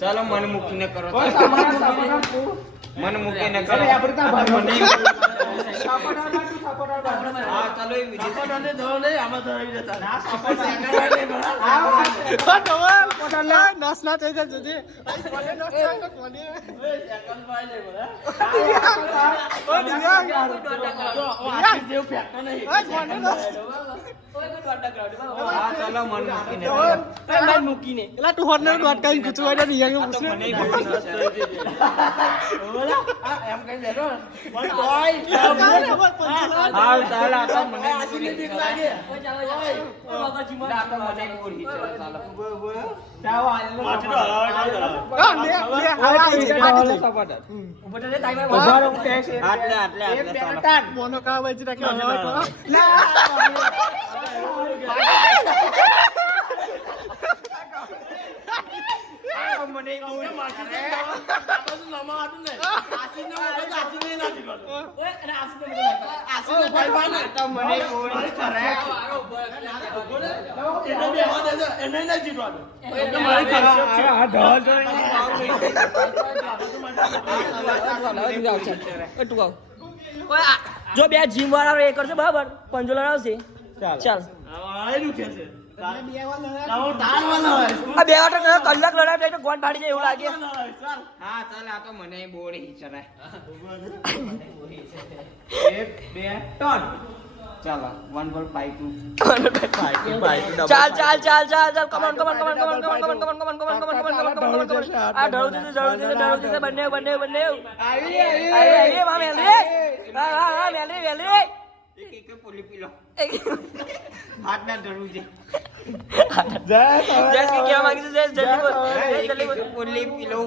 ચાલો મન મૂકીને કરો મન મૂકીને કરો હા ચાલો એ વિધિ નાસના થઈ જાય જજે ચાલો મન મૂકીને એલા તું હોર્નર ગોટ કાઈ ગુચવાય ને નિયમ પૂછને એમ કઈ દેરો હા ચાલો આ તો મને આશીર્વાદ લાગે ચાલો મને પૂરી ચાલો ચાલો આટલે મોનો કા વજી રાખે મને જો બે જીમ વાળા એ કરશે બરાબર પંજોલા આવશે ચાલ આ બે વાટર કલાક લડાય તો ગોન ફાડી જાય એવું લાગે હા ચાલ આ તો મને બોડી ચરાય 1 2 3 ચાલો 1.52 ચાલ કમન આ ઢળું છે બંને આવી માં મેલરી હા મેલરી એક પોલી પીલો હાથ ના ધરવું છે જય કે કેવા માંગી છે જલ્દી બોલ પોલી પીલો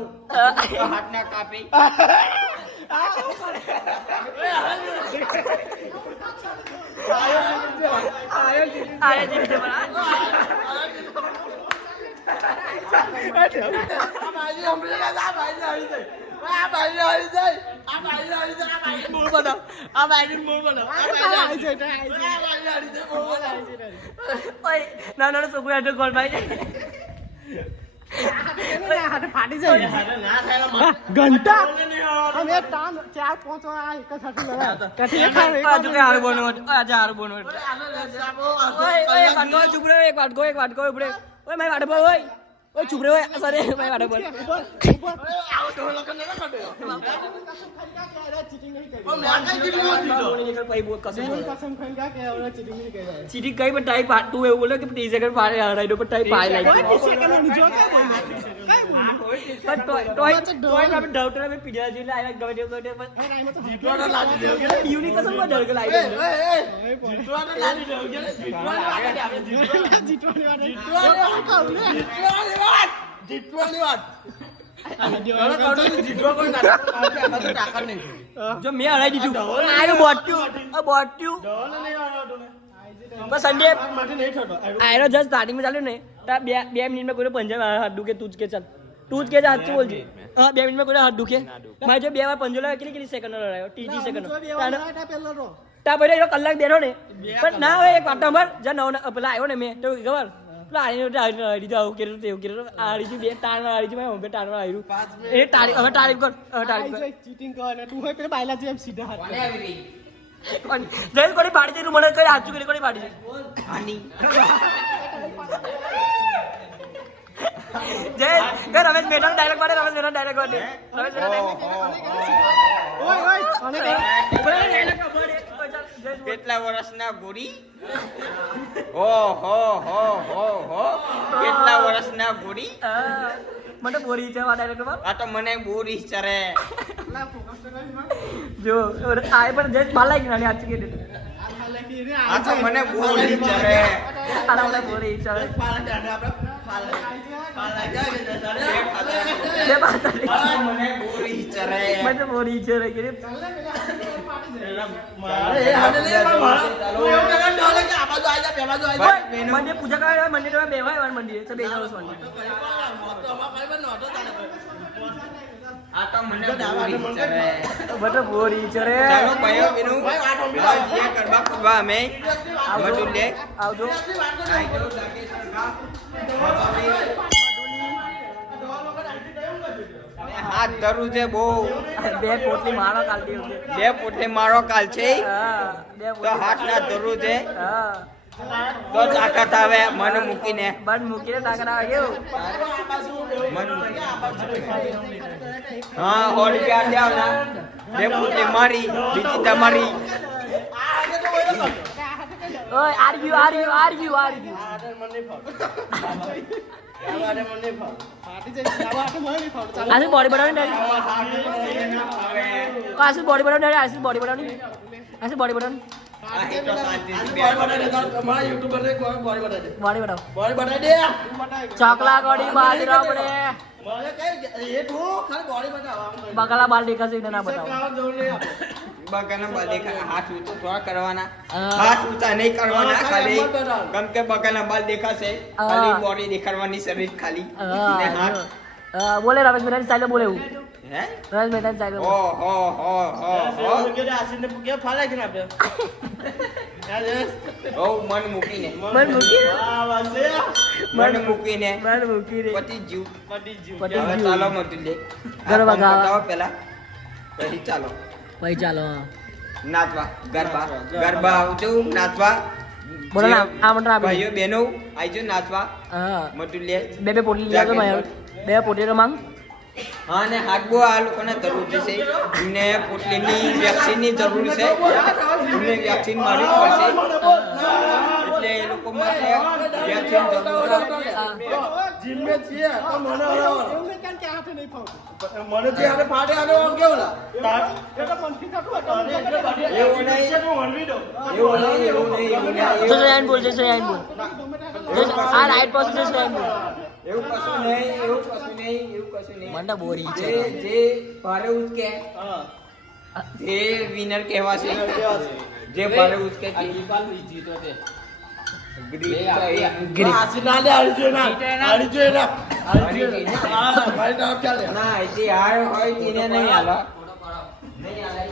હાથ ના કાપી આયા જીતે બરા ના છોકરા તો ગોળ ભાઈ ફાટી જાય ઘંટા અમે ટામ 4-5 એક સાથે લડાયા કઠી હાર બોનો આજે હાર બોનો ઓય વાટકો ચૂપ રે એક વાટકો ઉપડે ઓય મારી વાટકો ઓય ચૂપ રે ઓય સરે મારી વાટકો આવો તો લોકો ન કાઢો ચીટિંગ નહીં કરી ચીટિંગ કઈ પણ ટાઈપ પાટું એવું બોલે કે 30 સેકન્ડ પાડે હરાઈ દો પણ ટાઈપ પાઈ લાગી ટોય આપણે ડાઉટર મે પીડિયા જીલે આયા ગમે જીતવાનો લાગી દેવ કે યુનિક કસમ માં ડર કે લાગી જીતવાનો લાગી દેવ કે જીતવાની વાત જો મેં હરાઈ દીધું આયો બોટ્યું બસ સંડે આયરો જસ્ટ સ્ટાર્ટિંગ માં ચાલ્યું ને તો 2 મિનિટ માં કોઈ પંજાબ હાથ દુખે તું જ કે ચાલ તું જ કે હાથ બોલજે હા 2 મિનિટ માં કોઈ હાથ દુખે મારે જો 2 વાર પંજો લાવ્યો કેટલી સેકન્ડ લડાયો 30 સેકન્ડ તા પછી એનો કલાક બેઠો ને પણ ના હોય એક વાટો અમાર જ નવ પેલા આવ્યો ને મેં તો ખબર દીધા કેવું કેવું આડી બે તાણ આડી મેં હવે તાણ આવ્યું એ તારીફ હવે તારીફ કર ચીટિંગ કર તું હોય પેલા બાયલા જેમ સીધા હાથ જય કોની પાડી દે મને કઈ હાથ ચૂકી કોની પાડી દે જય કે રમેશ મેડમ ડાયલોગ પાડે રમેશ મેડમ ડાયલોગ પાડે રમેશ મેડમ કેટલા વર્ષના ગોરી ઓ હો કેટલા વર્ષના ગોરી મને બોરી છે ડાયરેક્ટ આ તો મને બોરી ચરે જો આય પણ જજ માલ લાગી નાની આજ કે આ તો મને બોરી ચરે આલા મને બોરી ચરે મને બોરી ચરે મને બોરી ચરે કે મંદિર પૂજા કરવા મંદિર તમે બેવાય મંદિર છે બે દિવસ મંદિર આ તો મને બોરી ચડે. બટો બોરી છે રે ચાલો ભાઈઓ બહેનો, જે ગરબા કૂદવા અમે બધું લે આવજો આઈ જો લાગે સરગા. હાથ ધરું છે બહુ. બે પોટલી મારો કાલથી બે પોટલી મારો કાલ છે હા બે તો હાથ ના ધરું છે હા તો તાકાત આવે મને મૂકીને. બંધ મૂકીને તાકાત આવે કેવું મન હા 100 રૂપિયા દેવ ના બે પોટલી મારી બીજી તમારી. ઓય આરગ્યુ ફાટી જાય આવા હાથે મને નહીં ફાવતું. ચાલો. આસુ બોડી બનાવની ડેડી આસુ બોડી બનાવની ડેડી આસુ બોડી બનાવની આ હેઠો શાંતિથી બે બોડી બનાવ ચોકલા કોડી બાજરા પડે બગલા બાલ દેખાશે એને ના બતાવો બગલના બાલ દેખા હાથ ઊંચો થોડા કરવાના. હા. હાથ ઊંચા નહીં કરવાના ખાલી કેમ કે બગલના બાલ દેખાશે હા. ખાલી બોડી દેખાડવાની શરીર ખાલી ને હાથ બોલે રમેશ મહેતાની સ્ટાઈલ બોલે એવું હે રમેશ મહેતાની સ્ટાઈલ ઓ હો હો હો હો ઓ મન મૂકીને મન મૂકીને પતિ જીવ પતિ હવે જીવ. ચાલો મતું લે ગરબા આ ગાવા. બતાવો પહેલા પછી ચાલો ભાઈ ચાલો નાચવા ગરબા આવજો નાચવા. બોલો ના, આમંત્રણ આપી દે. ભાઈઓ બહેનો આવજો નાચવા હા મતું લે. બે પોટલી લાગો મારે બે પોટલી માંગ હા ને હાથ બહુ આ લોકોને જરૂર છે એમને પોટલીની વેક્સિનની જરૂર છે એમને વેક્સિન મારવી પડશે એટલે એ લોકો માટે વેક્સિન જરૂર છે. એમને કેમ કે હાથે નહીં ફાવતું? એવું નહીં જય શ્રી બોલ જય શ્રી બોલ આ રાઈટ પાસે જય શ્રી બોલ એવું કશું નહીં મંડા બોરી છે જે ભારે ઉચકે જે વિનર કહેવાશે જે ભારે ઉચકે તે ના જે હાર હોય તેને નહીં હાલો નહીં હાલે.